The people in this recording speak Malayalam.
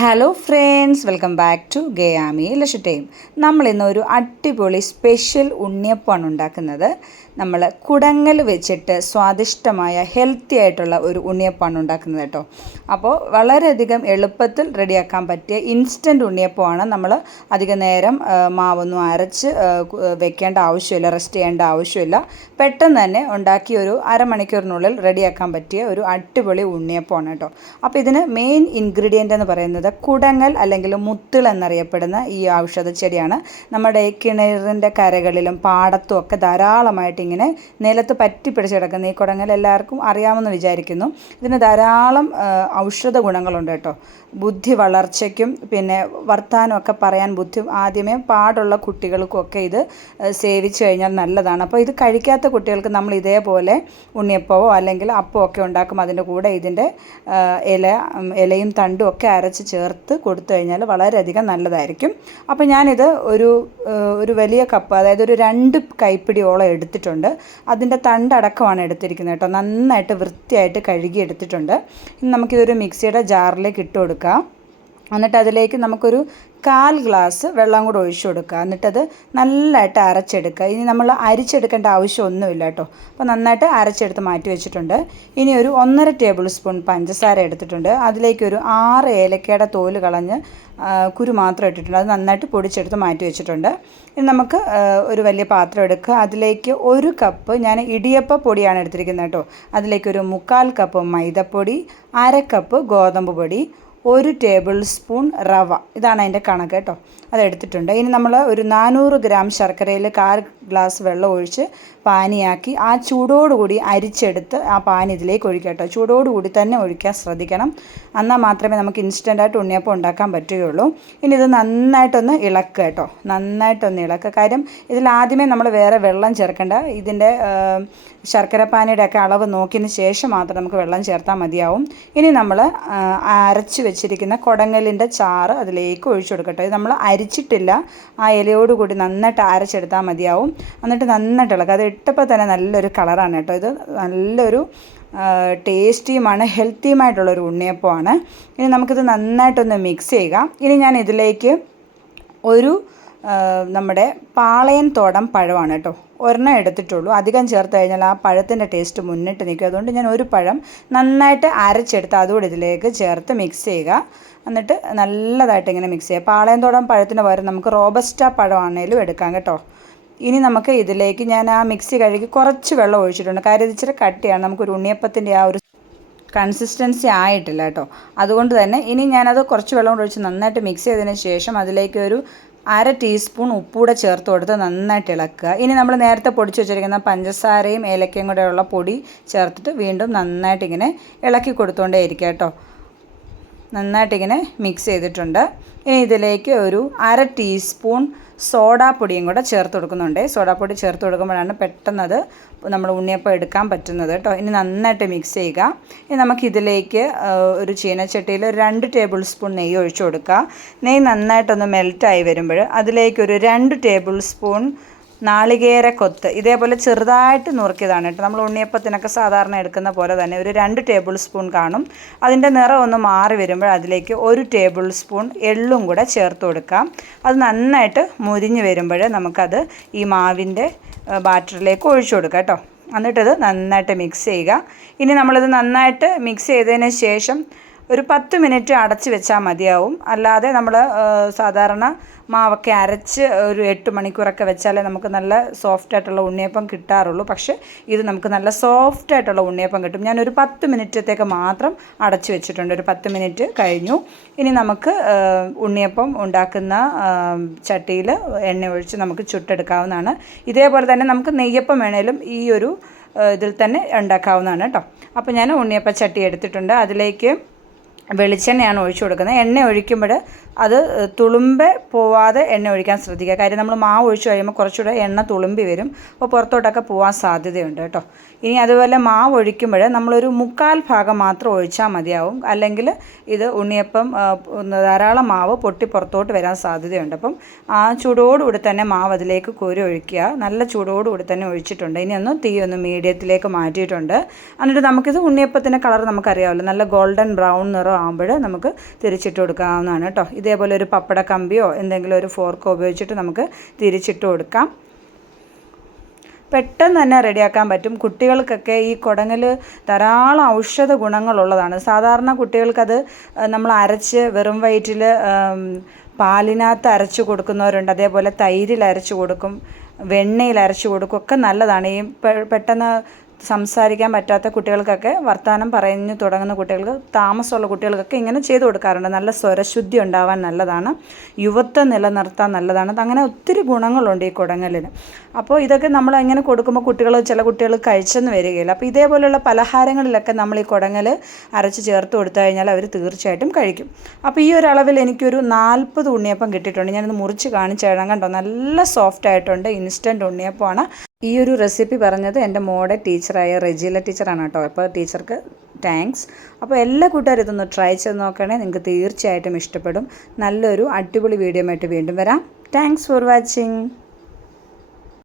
Hello friends, welcome back to ഗയാമി ലഷുട്ടയും. നമ്മളിന്നൊരു അടിപൊളി സ്പെഷ്യൽ ഉണ്ണിയപ്പമാണ് ഉണ്ടാക്കുന്നത്. നമ്മൾ കുടങ്ങൽ വെച്ചിട്ട് സ്വാദിഷ്ടമായ ഹെൽത്തി ആയിട്ടുള്ള ഒരു ഉണ്ണിയപ്പമാണ് ഉണ്ടാക്കുന്നത് കേട്ടോ. അപ്പോൾ വളരെയധികം എളുപ്പത്തിൽ റെഡിയാക്കാൻ പറ്റിയ ഇൻസ്റ്റൻറ്റ് ഉണ്ണിയപ്പമാണ്. നമ്മൾ അധിക നേരം മാവൊന്നും അരച്ച് വെക്കേണ്ട ആവശ്യമില്ല, റെസ്റ്റ് ചെയ്യേണ്ട ആവശ്യമില്ല. പെട്ടെന്ന് തന്നെ ഉണ്ടാക്കി ഒരു അരമണിക്കൂറിനുള്ളിൽ റെഡിയാക്കാൻ പറ്റിയ ഒരു അടിപൊളി ഉണ്ണിയപ്പമാണ് കേട്ടോ. അപ്പോൾ ഇതിന് മെയിൻ ഇൻഗ്രീഡിയൻ്റ് എന്ന് പറയുന്നത് കുടങ്ങൽ അല്ലെങ്കിൽ മുത്തുകൾ എന്നറിയപ്പെടുന്ന ഈ ഔഷധ ചെടിയാണ്. നമ്മുടെ കിണറിൻ്റെ കരകളിലും പാടത്തും ഒക്കെ ധാരാളമായിട്ട് ഇങ്ങനെ നിലത്ത് പറ്റി പിടിച്ച് കിടക്കുന്ന ഈ കുടങ്ങൽ എല്ലാവർക്കും അറിയാമെന്ന് വിചാരിക്കുന്നു. ഇതിന് ധാരാളം ഔഷധ ഗുണങ്ങളുണ്ട് കേട്ടോ. ബുദ്ധി വളർച്ചയ്ക്കും പിന്നെ വർത്തമാനമൊക്കെ പറയാൻ ആദ്യമേ പാടുള്ള കുട്ടികൾക്കുമൊക്കെ ഇത് സേവിച്ച് കഴിഞ്ഞാൽ നല്ലതാണ്. അപ്പോൾ ഇത് കഴിക്കാത്ത കുട്ടികൾക്ക് നമ്മൾ ഇതേപോലെ ഉണ്ണിയപ്പമോ അല്ലെങ്കിൽ അപ്പമോ ഒക്കെ ഉണ്ടാക്കും. അതിൻ്റെ കൂടെ ഇതിൻ്റെ ഇലയും തണ്ടും ഒക്കെ അരച്ച് ചേർത്ത് കൊടുത്തു കഴിഞ്ഞാൽ വളരെയധികം നല്ലതായിരിക്കും. അപ്പോൾ ഞാനിത് ഒരു വലിയ കപ്പ്, അതായത് ഒരു 2 കൈപ്പിടിയോളം എടുത്തിട്ടുണ്ട്. അതിൻ്റെ തണ്ടടക്കമാണ് എടുത്തിരിക്കുന്നത് കേട്ടോ. നന്നായിട്ട് വൃത്തിയായിട്ട് കഴുകി എടുത്തിട്ടുണ്ട്. ഇനി നമുക്കിതൊരു മിക്സിയുടെ ജാറിലേക്ക് ഇട്ട് കൊടുക്കാം. എന്നിട്ട് അതിലേക്ക് നമുക്കൊരു 1/4 ഗ്ലാസ് വെള്ളം കൂടെ ഒഴിച്ചു കൊടുക്കുക. എന്നിട്ടത് നല്ലതായിട്ട് അരച്ചെടുക്കുക. ഇനി നമ്മൾ അരിച്ചെടുക്കേണ്ട ആവശ്യമൊന്നുമില്ല കേട്ടോ. അപ്പോൾ നന്നായിട്ട് അരച്ചെടുത്ത് മാറ്റി വെച്ചിട്ടുണ്ട്. ഇനി ഒരു 1.5 ടേബിൾ സ്പൂൺ പഞ്ചസാര എടുത്തിട്ടുണ്ട്. അതിലേക്ക് ഒരു 6 ഏലക്കയുടെ തോല് കളഞ്ഞ് കുരു മാത്രം ഇട്ടിട്ടുണ്ട്. അത് നന്നായിട്ട് പൊടിച്ചെടുത്ത് മാറ്റി വെച്ചിട്ടുണ്ട്. ഇനി നമുക്ക് ഒരു വലിയ പാത്രം എടുക്കുക. അതിലേക്ക് 1 കപ്പ്, ഞാൻ ഇടിയപ്പ പൊടിയാണ് എടുത്തിരിക്കുന്നത് കേട്ടോ. അതിലേക്ക് ഒരു 1/4 കപ്പ് മൈദപ്പൊടി, 1/2 കപ്പ് ഗോതമ്പ് പൊടി, 1 ടേബിൾ സ്പൂൺ റവ, ഇതാണ് അതിൻ്റെ കണക്ക് കേട്ടോ. അതെടുത്തിട്ടുണ്ട്. ഇനി നമ്മൾ ഒരു 400 ഗ്രാം ശർക്കരയിൽ 1/4 ഗ്ലാസ് വെള്ളം ഒഴിച്ച് പാനിയാക്കി ആ ചൂടോടുകൂടി അരിച്ചെടുത്ത് ആ പാനി ഇതിലേക്ക് ഒഴിക്കുക കേട്ടോ. ചൂടോടുകൂടി തന്നെ ഒഴിക്കാൻ ശ്രദ്ധിക്കണം. എന്നാൽ മാത്രമേ നമുക്ക് ഇൻസ്റ്റൻ്റായിട്ട് ഉണ്ണിയപ്പം ഉണ്ടാക്കാൻ പറ്റുകയുള്ളൂ. ഇനി ഇത് നന്നായിട്ടൊന്ന് ഇളക്കുക കേട്ടോ. നന്നായിട്ടൊന്ന് ഇളക്കുക. കാര്യം ഇതിൽ ആദ്യമേ നമ്മൾ വേറെ വെള്ളം ചേർക്കേണ്ട. ഇതിൻ്റെ ശർക്കര പാനിയുടെ ഒക്കെ അളവ് നോക്കിയതിന് ശേഷം മാത്രം നമുക്ക് വെള്ളം ചേർത്താൽ മതിയാവും. ഇനി നമ്മൾ അരച്ച് വെച്ചിരിക്കുന്ന കുടങ്ങലിൻ്റെ ചാറ് അതിലേക്ക് ഒഴിച്ചു കൊടുക്കട്ടെ. ഇത് നമ്മൾ അരിച്ചിട്ടില്ല, ആ ഇലയോടുകൂടി നന്നായിട്ട് അരച്ചെടുത്താൽ മതിയാവും. എന്നിട്ട് നന്നായിട്ട് ഇളക്കുക. അത് ഇട്ടപ്പോൾ തന്നെ നല്ലൊരു കളറാണ് കേട്ടോ. ഇത് നല്ലൊരു ടേസ്റ്റിയുമാണ് ഹെൽത്തിയുമായിട്ടുള്ളൊരു ഉണ്ണിയപ്പമാണ്. ഇനി നമുക്കിത് നന്നായിട്ടൊന്ന് മിക്സ് ചെയ്യുക. ഇനി ഞാൻ ഇതിലേക്ക് നമ്മുടെ പാളയൻ തോടൻ പഴമാണ് കേട്ടോ, ഒരെണ്ണം എടുത്തിട്ടുള്ളൂ. അധികം ചേർത്ത് കഴിഞ്ഞാൽ ആ പഴത്തിൻ്റെ ടേസ്റ്റ് മുന്നിട്ട് നിൽക്കും. അതുകൊണ്ട് ഞാൻ ഒരു പഴം നന്നായിട്ട് അരച്ചെടുത്ത് അതുകൂടി ഇതിലേക്ക് ചേർത്ത് മിക്സ് ചെയ്യുക. എന്നിട്ട് നല്ലതായിട്ട് ഇങ്ങനെ മിക്സ് ചെയ്യുക. പാളയൻ തോടൻ പഴത്തിന് പകരം നമുക്ക് റോബസ്റ്റ പഴമാണേലും എടുക്കാം കേട്ടോ. ഇനി നമുക്ക് ഇതിലേക്ക് ഞാൻ ആ മിക്സി കഴുകി കുറച്ച് വെള്ളം ഒഴിച്ചിട്ടുണ്ട്. കാര്യം ഇത് ഇച്ചിരി കട്ടിയാണ്. നമുക്കൊരു ഉണ്ണിയപ്പത്തിൻ്റെ ആ ഒരു കൺസിസ്റ്റൻസി ആയിട്ടില്ല കേട്ടോ. അതുകൊണ്ട് തന്നെ ഇനി ഞാനത് കുറച്ച് വെള്ളം ഒഴിച്ച് നന്നായിട്ട് മിക്സ് ചെയ്തതിന് ശേഷം അതിലേക്ക് ഒരു 1/2 ടീസ്പൂൺ ഉപ്പൂടെ ചേർത്ത് കൊടുത്ത് നന്നായിട്ട് ഇളക്കുക. ഇനി നമ്മൾ നേരത്തെ പൊടിച്ച് വെച്ചിരിക്കുന്ന പഞ്ചസാരയും ഏലക്കയും കൂടെയുള്ള പൊടി ചേർത്തിട്ട് വീണ്ടും നന്നായിട്ടിങ്ങനെ ഇളക്കി കൊടുത്തുകൊണ്ടേ ഇരിക്കുക കേട്ടോ. നന്നായിട്ടിങ്ങനെ മിക്സ് ചെയ്തിട്ടുണ്ട്. ഇനി ഇതിലേക്ക് ഒരു 1/2 ടീസ്പൂൺ സോഡാപ്പൊടിയും കൂടെ ചേർത്ത് കൊടുക്കുന്നുണ്ട്. സോഡാപ്പൊടി ചേർത്ത് കൊടുക്കുമ്പോഴാണ് പെട്ടെന്നത് നമ്മൾ ഉണ്ണിയപ്പം എടുക്കാൻ പറ്റുന്നത് കേട്ടോ. ഇനി നന്നായിട്ട് മിക്സ് ചെയ്യുക. ഇനി നമുക്കിതിലേക്ക് ഒരു ചീനച്ചട്ടിയിൽ 2 ടേബിൾ സ്പൂൺ നെയ്യ് ഒഴിച്ചു കൊടുക്കുക. നെയ്യ് നന്നായിട്ടൊന്ന് മെൽറ്റായി വരുമ്പോൾ അതിലേക്കൊരു 2 ടേബിൾ സ്പൂൺ നാളികേര കൊത്ത് ഇതേപോലെ ചെറുതായിട്ട് നുറുക്കിയതാണ് കേട്ടോ. നമ്മൾ ഉണ്ണിയപ്പത്തിനൊക്കെ സാധാരണ എടുക്കുന്ന പോലെ തന്നെ ഒരു 2 ടേബിൾ സ്പൂൺ കാണും. അതിൻ്റെ നിറം ഒന്ന് മാറി വരുമ്പോൾ അതിലേക്ക് 1 ടേബിൾ സ്പൂൺ എള്ളും കൂടെ ചേർത്ത് കൊടുക്കാം. അത് നന്നായിട്ട് മുരിഞ്ഞ് വരുമ്പോൾ നമുക്കത് ഈ മാവിൻ്റെ ബാറ്ററിലേക്ക് ഒഴിച്ചു കൊടുക്കാം കേട്ടോ. എന്നിട്ടത് നന്നായിട്ട് മിക്സ് ചെയ്യുക. ഇനി നമ്മളിത് നന്നായിട്ട് മിക്സ് ചെയ്തതിന് ശേഷം ഒരു 10 മിനിറ്റ് അടച്ച് വെച്ചാൽ മതിയാവും. അല്ലാതെ നമ്മൾ സാധാരണ മാവൊക്കെ അരച്ച് ഒരു 8 മണിക്കൂറൊക്കെ വെച്ചാലേ നമുക്ക് നല്ല സോഫ്റ്റായിട്ടുള്ള ഉണ്ണിയപ്പം കിട്ടാറുള്ളൂ. പക്ഷേ ഇത് നമുക്ക് നല്ല സോഫ്റ്റായിട്ടുള്ള ഉണ്ണിയപ്പം കിട്ടും. ഞാനൊരു 10 മിനിറ്റത്തേക്ക് മാത്രം അടച്ച് വെച്ചിട്ടുണ്ട്. ഒരു 10 മിനിറ്റ് കഴിഞ്ഞു. ഇനി നമുക്ക് ഉണ്ണിയപ്പം ഉണ്ടാക്കുന്ന ചട്ടിയിൽ എണ്ണ ഒഴിച്ച് നമുക്ക് ചുട്ടെടുക്കാവുന്നതാണ്. ഇതേപോലെ തന്നെ നമുക്ക് നെയ്യപ്പം വേണേലും ഈ ഒരു ഇതിൽ തന്നെ ഉണ്ടാക്കാവുന്നതാണ് കേട്ടോ. അപ്പോൾ ഞാൻ ഉണ്ണിയപ്പ ചട്ടി എടുത്തിട്ടുണ്ട്. അതിലേക്ക് വെളിച്ചെണ്ണയാണ് ഒഴിച്ചു കൊടുക്കുന്നത്. എണ്ണ ഒഴിക്കുമ്പോൾ അത് തുളുമ്പ് പോവാതെ എണ്ണ ഒഴിക്കാൻ ശ്രദ്ധിക്കുക. കാര്യം നമ്മൾ മാവ് ഒഴിച്ച് കഴിയുമ്പോൾ കുറച്ചുകൂടെ എണ്ണ തുളുമ്പി വരും. അപ്പോൾ പുറത്തോട്ടൊക്കെ പോകാൻ സാധ്യതയുണ്ട് കേട്ടോ. ഇനി അതുപോലെ മാവ് ഒഴിക്കുമ്പോൾ നമ്മളൊരു 1/4 ഭാഗം മാത്രം ഒഴിച്ചാൽ മതിയാവും. അല്ലെങ്കിൽ ഇത് ഉണ്ണിയപ്പം ധാരാളം മാവ് പൊട്ടി പുറത്തോട്ട് വരാൻ സാധ്യതയുണ്ട്. അപ്പം ആ ചൂടോടുകൂടി തന്നെ മാവ് അതിലേക്ക് കോരി ഒഴിക്കുക. നല്ല ചൂടോടുകൂടി തന്നെ ഒഴിച്ചിട്ടുണ്ട്. ഇനി തീ മീഡിയത്തിലേക്ക് മാറ്റിയിട്ടുണ്ട്. എന്നിട്ട് നമുക്കിത് ഉണ്ണിയപ്പത്തിൻ്റെ കളർ നമുക്കറിയാമല്ലോ, നല്ല ഗോൾഡൻ ബ്രൗൺ നിറം ആകുമ്പോൾ നമുക്ക് തിരിച്ചിട്ട് കൊടുക്കാവുന്നതാണ് കേട്ടോ. ഇതേപോലെ ഒരു പപ്പട കമ്പിയോ എന്തെങ്കിലും ഒരു ഫോർക്കോ ഉപയോഗിച്ചിട്ട് നമുക്ക് തിരിച്ചിട്ട് കൊടുക്കാം. പെട്ടെന്ന് തന്നെ റെഡിയാക്കാൻ പറ്റും. കുട്ടികൾക്കൊക്കെ ഈ കുടങ്ങൽ ധാരാളം ഔഷധ ഗുണങ്ങളുള്ളതാണ്. സാധാരണ കുട്ടികൾക്കത് നമ്മൾ അരച്ച് വെറും വയറ്റിൽ പാലിനകത്ത് അരച്ച് കൊടുക്കുന്നവരുണ്ട്, അതേപോലെ തൈരിൽ അരച്ച് കൊടുക്കും, വെണ്ണയിൽ അരച്ച് കൊടുക്കും, ഒക്കെ നല്ലതാണ്. ഈ പെട്ടെന്ന് സംസാരിക്കാൻ പറ്റാത്ത കുട്ടികൾക്കൊക്കെ, വർത്തമാനം പറഞ്ഞു തുടങ്ങുന്ന കുട്ടികൾക്ക്, താമസമുള്ള കുട്ടികൾക്കൊക്കെ ഇങ്ങനെ ചെയ്ത് കൊടുക്കാറുണ്ട്. നല്ല സ്വരശുദ്ധി ഉണ്ടാവാൻ നല്ലതാണ്, യുവത്വം നിലനിർത്താൻ നല്ലതാണ്. അങ്ങനെ ഒത്തിരി ഗുണങ്ങളുണ്ട് ഈ കുടങ്ങലിന്. അപ്പോൾ ഇതൊക്കെ നമ്മൾ എങ്ങനെ കൊടുക്കുമ്പോൾ ചില കുട്ടികൾ കഴിച്ചെന്ന് വരികയില്ല. അപ്പോൾ ഇതേപോലെയുള്ള പലഹാരങ്ങളിലൊക്കെ നമ്മൾ ഈ കുടങ്ങൽ അരച്ച് ചേർത്ത് കൊടുത്തു കഴിഞ്ഞാൽ അവർ തീർച്ചയായിട്ടും കഴിക്കും. അപ്പോൾ ഈ ഒരു അളവിൽ എനിക്കൊരു 40 ഉണ്ണിയപ്പം കിട്ടിയിട്ടുണ്ട്. ഞാനിത് മുറിച്ച് കാണിച്ചു തരാം. കണ്ടോ, നല്ല സോഫ്റ്റ് ആയിട്ടുണ്ട്. ഇൻസ്റ്റൻറ്റ് ഉണ്ണിയപ്പമാണ്. ഈ ഒരു റെസിപ്പി പറഞ്ഞത് എൻ്റെ മോടെ ടീച്ചറായ റെജില ടീച്ചറാണ് കേട്ടോ. അപ്പോൾ ടീച്ചർക്ക് താങ്ക്സ്. അപ്പോൾ എല്ലാ കൂട്ടുകാരും ഇതൊന്ന് ട്രൈ ചെയ്ത് നോക്കണേ, നിങ്ങൾക്ക് തീർച്ചയായിട്ടും ഇഷ്ടപ്പെടും. നല്ലൊരു അടിപൊളി വീഡിയോ ആയിട്ട് വീണ്ടും വരാം. Thanks for watching.